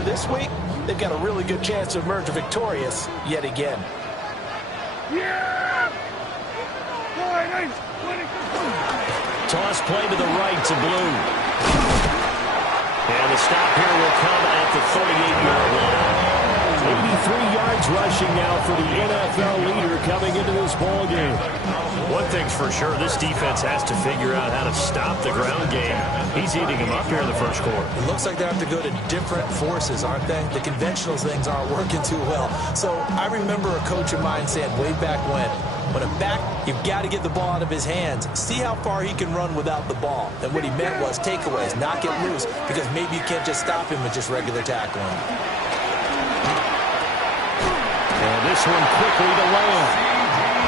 later this week, they've got a really good chance to emerge victorious yet again. Toss play to the right to Blue. And the stop here will come at the 38-yard line. 83 yards rushing now for the NFL leader coming into this ball game. One thing's for sure, this defense has to figure out how to stop the ground game. He's eating them up here in the first quarter. It looks like they have to go to different forces, aren't they? The conventional things aren't working too well. So I remember a coach of mine saying way back when a back, you've got to get the ball out of his hands. See how far he can run without the ball. And what he meant was takeaways, knock it loose, because maybe you can't just stop him with just regular tackling. And this one quickly to Lamb.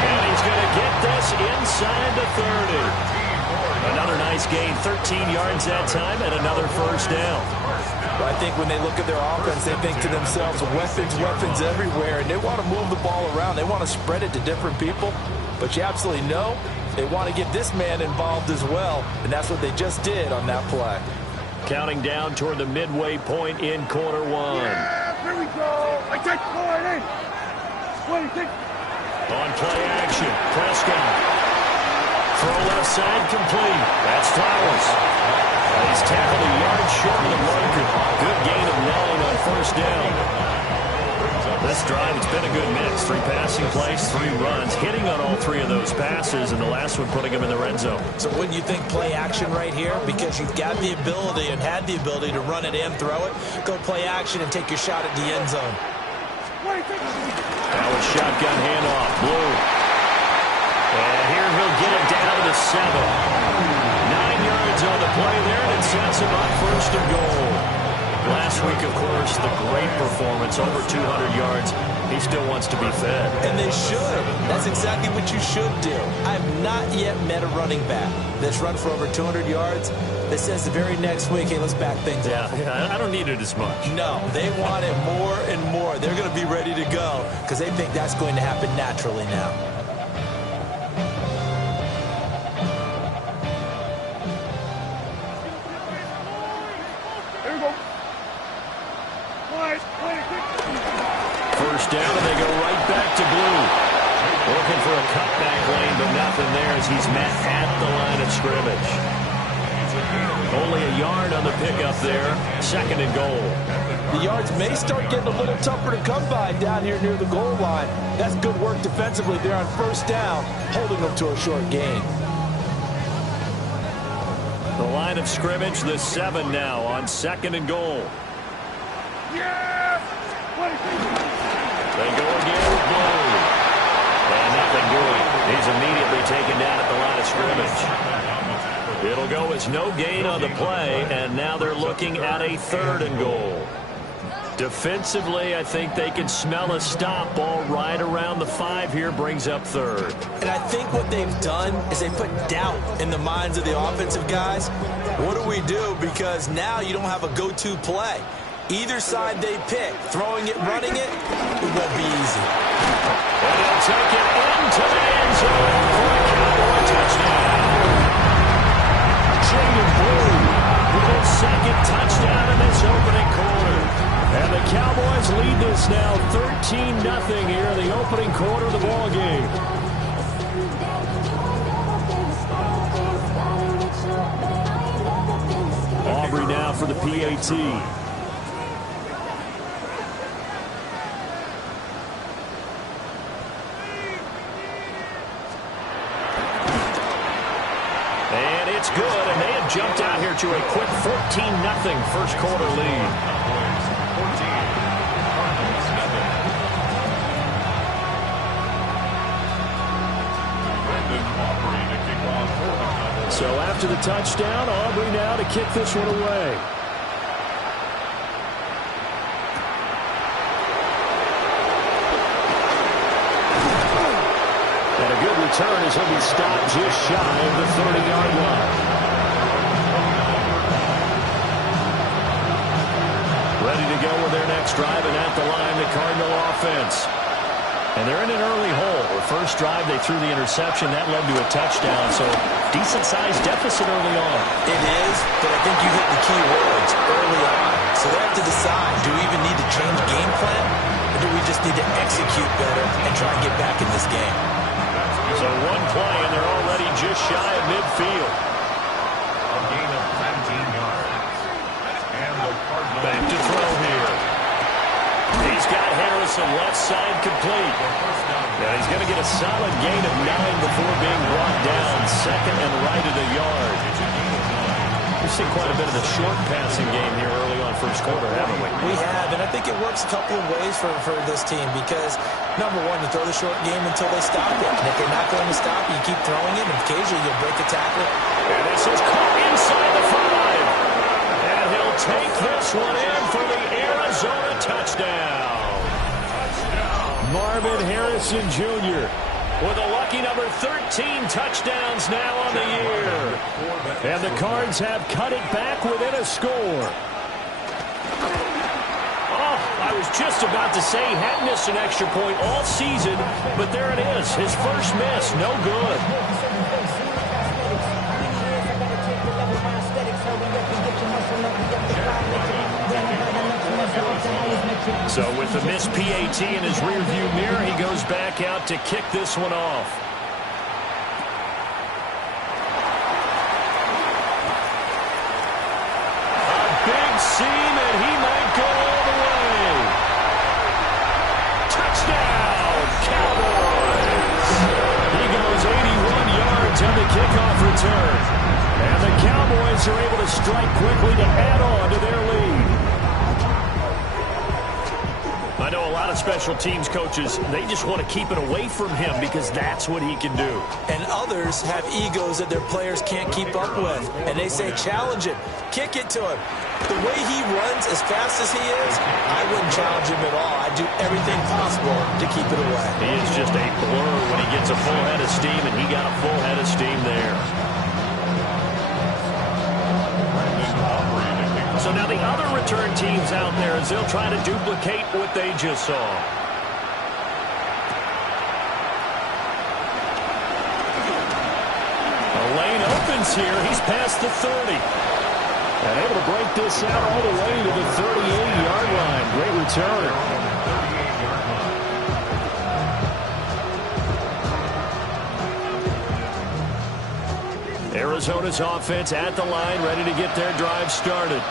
And he's going to get this inside the 30. Another nice gain, 13 yards that time, and another first down. Well, I think when they look at their offense, they think to themselves, weapons everywhere, and they want to move the ball around. They want to spread it to different people, but you absolutely know they want to get this man involved as well, and that's what they just did on that play. Counting down toward the midway point in quarter one. Yeah, here we go. I take forward in. On play action, Prescott. Throw left side complete. That's Flowers. He's tackled a yard short of the marker. Good gain of 9 on first down. This drive, it's been a good mix. 3 passing plays, 3 runs, hitting on all 3 of those passes, and the last one putting him in the red zone. So wouldn't you think play action right here? Because you've got the ability and had the ability to run it and throw it. Go play action and take your shot at the end zone. That was shotgun handoff. Blue. And here he'll get it down to 7. 9 yards on the play there, and it sets him up first and goal. Last week, of course, the great performance, over 200 yards. He still wants to be fed. And they should. That's exactly what you should do. I have not yet met a running back that's run for over 200 yards that says the very next week, hey, let's back things up. Yeah, I don't need it as much. No, they want it more and more. They're going to be ready to go because they think that's going to happen naturally now. First down, and they go right back to Blue. Looking for a cutback lane, but nothing there as he's met at the line of scrimmage. Only a yard on the pickup there. 2nd and goal. The yards may start getting a little tougher to come by down here near the goal line. That's good work defensively there on first down, holding them to a short gain. The line of scrimmage, the 7 now on 2nd and goal. They go again with Blue. And nothing doing. He's immediately taken down at the line of scrimmage. It'll go as no gain on the play, and now they're looking at a 3rd and goal. Defensively, I think they can smell a stop ball right around the 5 here, brings up 3rd. And I think what they've done is they put doubt in the minds of the offensive guys. What do we do? Because now you don't have a go-to play. Either side they pick, throwing it, running it, it won't be easy. And they'll take it into the end zone for a Cowboy touchdown. Jaden Blue with his 2nd touchdown in this opening quarter. And the Cowboys lead this now 13-0 here in the opening quarter of the ball game. Aubrey now for the PAT. It's good, and they have jumped out here to a quick 14-0 first quarter lead. So after the touchdown, Aubrey now to kick this one away. And a good return as he'll be stopped just shy of the 30-yard line. Ready to go with their next drive, and at the line, the Cardinal offense. And they're in an early hole. The first drive, they threw the interception. That led to a touchdown. So decent-sized deficit early on. It is, but I think you hit the key words early on. So they have to decide, do we even need to change game plan? Or do we just need to execute better and try and get back in this game? So one play, and they're already just shy of midfield. A gain of 17 yards. And the Cardinals Back to throw here. He's got Harrison left side complete. And he's going to get a solid gain of 9 before being brought down. Second and right at a yard. We've seen quite a bit of the short passing game here early on first quarter, haven't we? We have, and I think it works a couple of ways for this team because, number one, you throw the short game until they stop it. And if they're not going to stop it, you keep throwing it, and occasionally you'll break a tackle. And this is caught inside the 5. And he'll take this one in for the Arizona touchdown. Marvin Harrison Jr. with a lucky number 13 touchdowns now on the year. And the Cards have cut it back within a score. Oh, I was just about to say he hadn't missed an extra point all season, but there it is. His first miss, no good. So with the missed PAT in his rearview mirror, he goes back out to kick this one off. A big seam, and he might go all the way. Touchdown, Cowboys! He goes 81 yards on the kickoff return. And the Cowboys are able to strike quickly to add on to their lead. I know a lot of special teams coaches, they just want to keep it away from him because that's what he can do. And others have egos that their players can't keep up with. And they say, challenge it, kick it to him. The way he runs as fast as he is, I wouldn't challenge him at all. I'd do everything possible to keep it away. He is just a blur when he gets a full head of steam, and he got a full head of steam there. So now the other return teams out there as they'll try to duplicate what they just saw. The lane opens here. He's past the 30. And able to break this out all the way to the 38-yard line. Great return. Arizona's offense at the line, ready to get their drive started.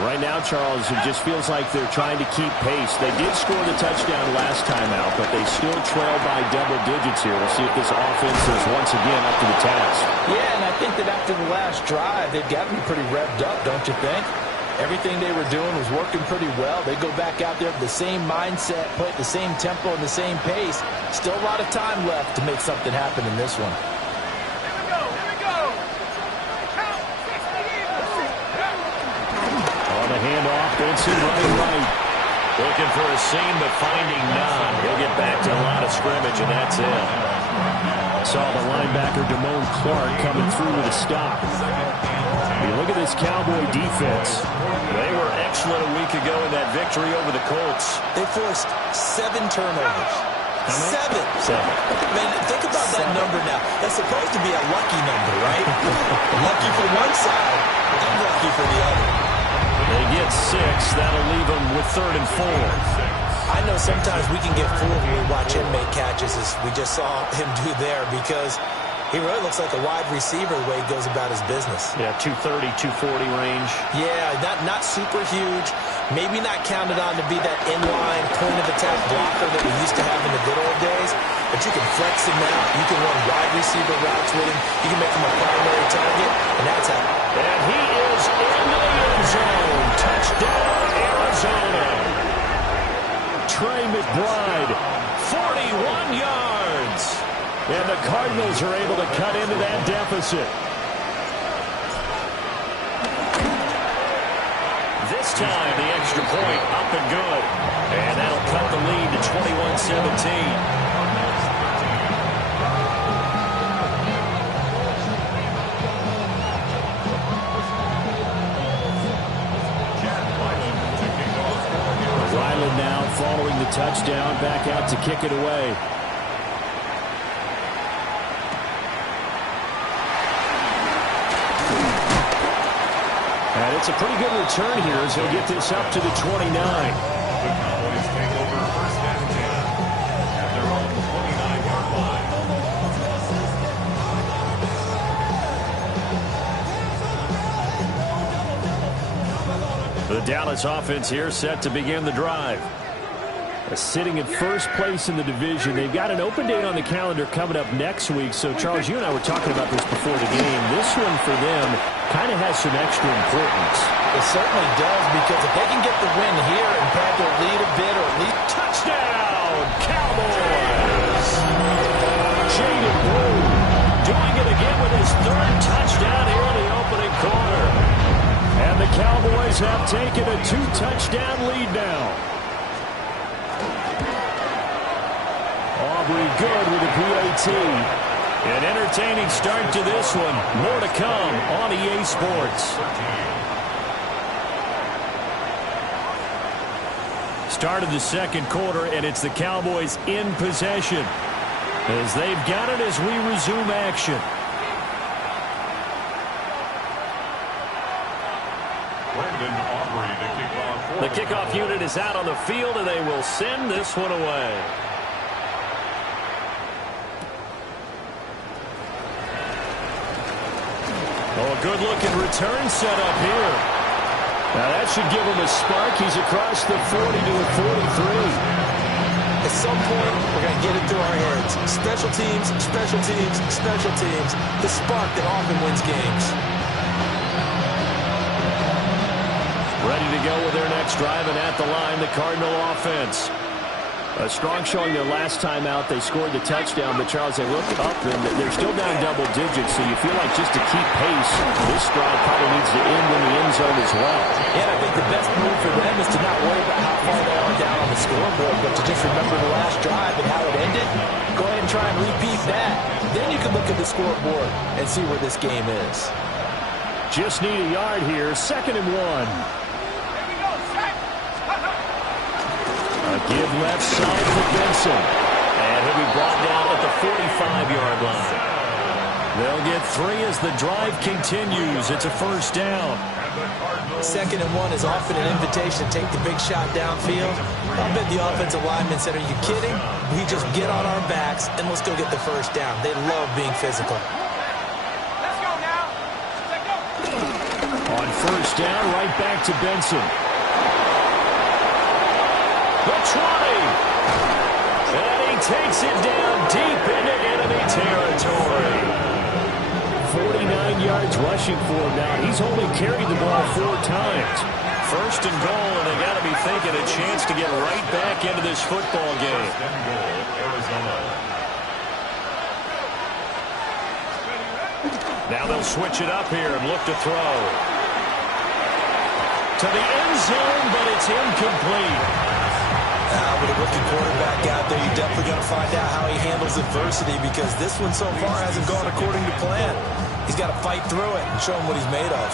Right now, Charles, it just feels like they're trying to keep pace. They did score the touchdown last time out, but they still trail by double digits here. We'll see if this offense is once again up to the task. Yeah, and I think that after the last drive, they've got to be pretty revved up, don't you think? Everything they were doing was working pretty well. They go back out there with the same mindset, play at the same tempo and the same pace. Still a lot of time left to make something happen in this one. Handoff, Benson running right. Looking for a seam, but finding none. He'll get back to the line of scrimmage, and that's it. Saw the linebacker, Damone Clark, coming through with a stop. You look at this Cowboy defense. They were excellent a week ago in that victory over the Colts. They forced 7 turnovers. How many? 7. Man, think about that number now. That's supposed to be a lucky number, right? Lucky for one side, unlucky for the other. They get 6. That'll leave them with 3rd and 4. I know sometimes we can get fooled when we watch him make catches, as we just saw him do there, because he really looks like a wide receiver the way he goes about his business. Yeah, 230, 240 range. Yeah, not super huge. Maybe not counted on to be that inline point-of-attack blocker that we used to have in the good old days, but you can flex him out. You can run wide receiver routes with him. You can make him a primary target, and that's how. And he is in the end zone. Touchdown, Arizona. Trey McBride, 41 yards. And the Cardinals are able to cut into that deficit. This time, the extra point up and good. And that'll cut the lead to 21-17. following the touchdown, back out to kick it away. And it's a pretty good return here as he'll get this up to the 29. The Cowboys take over first and 10 at their own 29-yard line. The Dallas offense here set to begin the drive. Sitting at first place in the division. They've got an open date on the calendar coming up next week. So, Charles, you and I were talking about this before the game. This one for them kind of has some extra importance. It certainly does, because if they can get the win here and pad their lead a bit, or at least touchdown, Cowboys! Jaden Blue doing it again with his third touchdown here in the opening quarter. And the Cowboys have taken a 2-touchdown lead now. Aubrey good with a PAT. An entertaining start to this one. More to come on EA Sports. Start of the second quarter, and it's the Cowboys in possession as they've got it as we resume action. The kickoff unit is out on the field, and they will send this one away. Oh, a good-looking return set up here. Now, that should give him a spark. He's across the 40 to the 43. at some point, we're going to get it through our heads. Special teams, special teams, special teams. The spark that often wins games. Ready to go with their next drive, and at the line, the Cardinal offense. A strong showing their last time out. They scored the touchdown, but Charles, they look up, and they're still down double digits, so you feel like just to keep pace, this drive probably needs to end in the end zone as well. And I think the best move for them is to not worry about how far they are down on the scoreboard, but to just remember the last drive and how it ended. Go ahead and try and repeat that. Then you can look at the scoreboard and see where this game is. Just need a yard here. 2nd and 1. A give left side for Benson. And he'll be brought down at the 45-yard line. They'll get 3 as the drive continues. It's a first down. 2nd and 1 is often an invitation to take the big shot downfield. I bet the offensive lineman said, are you kidding? We just get on our backs and let's go get the first down. They love being physical. Let's go now. Let's go. On first down, right back to Benson. The 20. And he takes it down deep into enemy territory. 49 yards rushing for him now. He's only carried the ball 4 times. First and goal, and they got to be thinking a chance to get right back into this football game. First and goal, Arizona. Now they'll switch it up here and look to throw. To the end zone, but it's incomplete. With a rookie quarterback out there, you're definitely going to find out how he handles adversity, because this one so far hasn't gone according to plan. He's got to fight through it and show him what he's made of.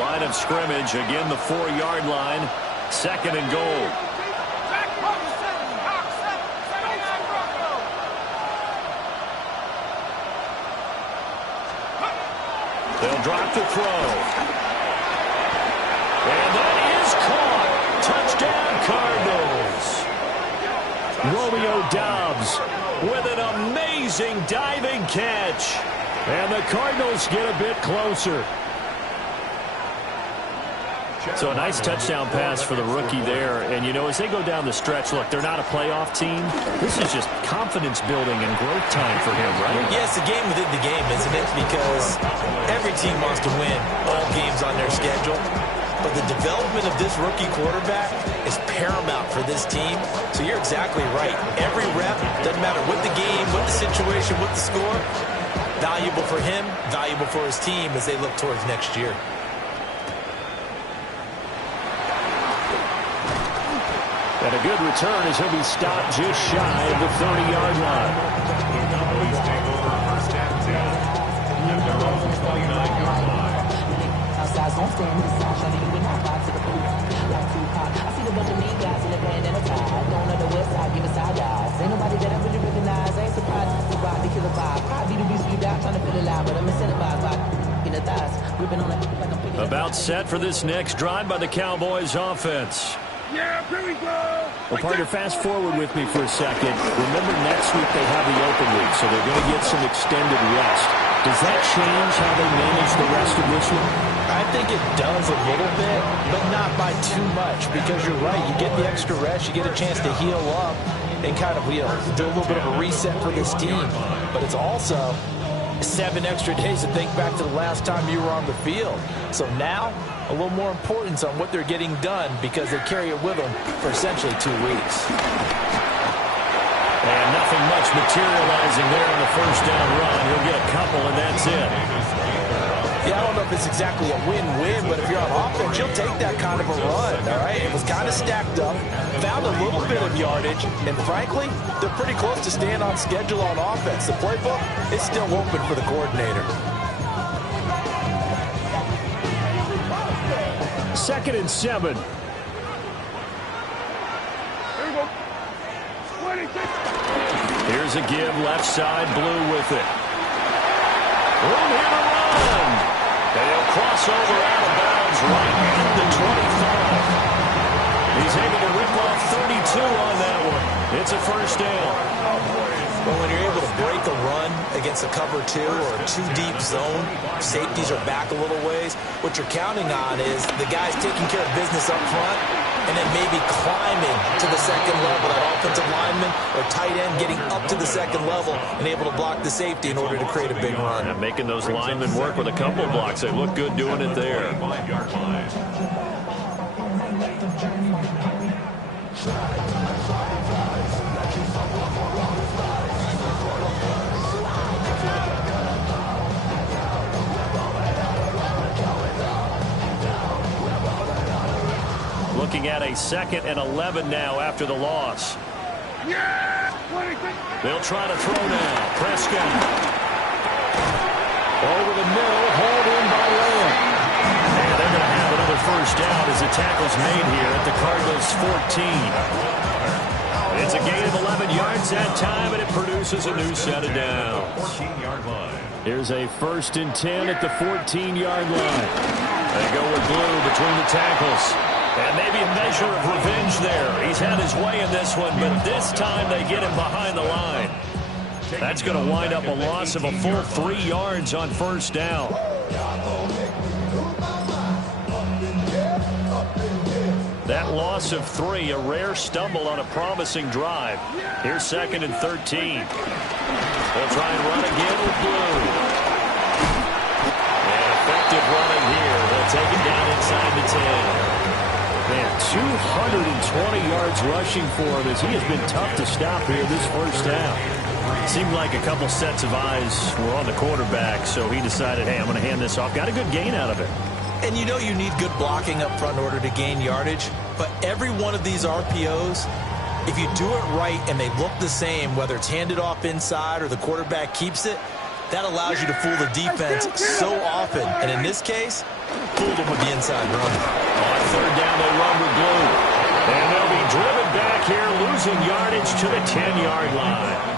Line of scrimmage, again the 4-yard line. 2nd and goal. They'll drop the throw. And that is caught. Touchdown, Cardinals. Romeo Doubs with an amazing diving catch. And the Cardinals get a bit closer. So a nice touchdown pass for the rookie there. And, you know, as they go down the stretch, look, they're not a playoff team. This is just confidence building and growth time for him, right? Yeah, it's a game within the game, isn't it? Because every team wants to win all games on their schedule. But the development of this rookie quarterback is paramount for this team. So you're exactly right. Every rep, doesn't matter what the game, what the situation, what the score, valuable for him, valuable for his team as they look towards next year. And a good return as he'll be stopped just shy of the 30-yard line. The Cowboys take over first and 10 at their own 29-yard line. Outside, don't stand to the side, shawty, you and I vibe to the booth. Like Tupac, I see the bunch of mean guys in the band and a tie. About set for this next drive by the Cowboys offense. Yeah, here we go. Well, partner, fast forward with me for a second. Remember, next week they have the open week, so they're going to get some extended rest. Does that change how they manage the rest of this one? I think it does a little bit, but not by too much, because you're right. You get the extra rest, you get a chance to heal up and kind of, do a little bit of a reset for this team. But it's also 7 extra days to think back to the last time you were on the field. So now, a little more importance on what they're getting done because they carry it with them for essentially 2 weeks. And nothing much materializing there on the first down run. He'll get a couple, and that's it. Yeah, I don't know if it's exactly a win-win, but if you're on offense, you'll take that kind of a run, all right? It was kind of stacked up, found a little bit of yardage, and frankly, they're pretty close to staying on schedule on offense. The playbook is still open for the coordinator. 2nd and 7. Here's a give, left side, Blue with it. Room here to run. They'll cross over out of bounds right at the 25. He's able to rip off 32 on that one. It's a first down. Well, when you're able to break a run against a cover 2 or a 2-deep zone, safeties are back a little ways. What you're counting on is the guys taking care of business up front and then maybe climbing to the second level, that offensive lineman or tight end getting up to the second level and able to block the safety in order to create a big run. And making those linemen work with a couple blocks. They look good doing it there. Looking at a 2nd and 11 now after the loss. They'll try to throw now. Prescott. Over the middle, hauled in by Lamb. And they're going to have another first down as the tackle's made here at the Cardinals' 14. It's a gain of 11 yards that time, and it produces a new set of downs. Here's a 1st and 10 at the 14-yard line. They go with Blue between the tackles. And maybe a measure of revenge there. He's had his way in this one, but this time they get him behind the line. That's going to wind up a loss of a full 3 yards on first down. That loss of 3, a rare stumble on a promising drive. Here's 2nd and 13. They'll try and run again with Blue. And effective running here. They'll take it down inside the 10. Man, 220 yards rushing for him as he has been tough to stop here this first half. Seemed like a couple sets of eyes were on the quarterback, so he decided, hey, I'm going to hand this off. Got a good gain out of it. And you know you need good blocking up front in order to gain yardage, but every one of these RPOs, if you do it right and they look the same, whether it's handed off inside or the quarterback keeps it, that allows you to fool the defense so often. And in this case, fooled them with the inside run. On 3rd down, they run with Blue. And they'll be driven back here, losing yardage to the 10-yard line.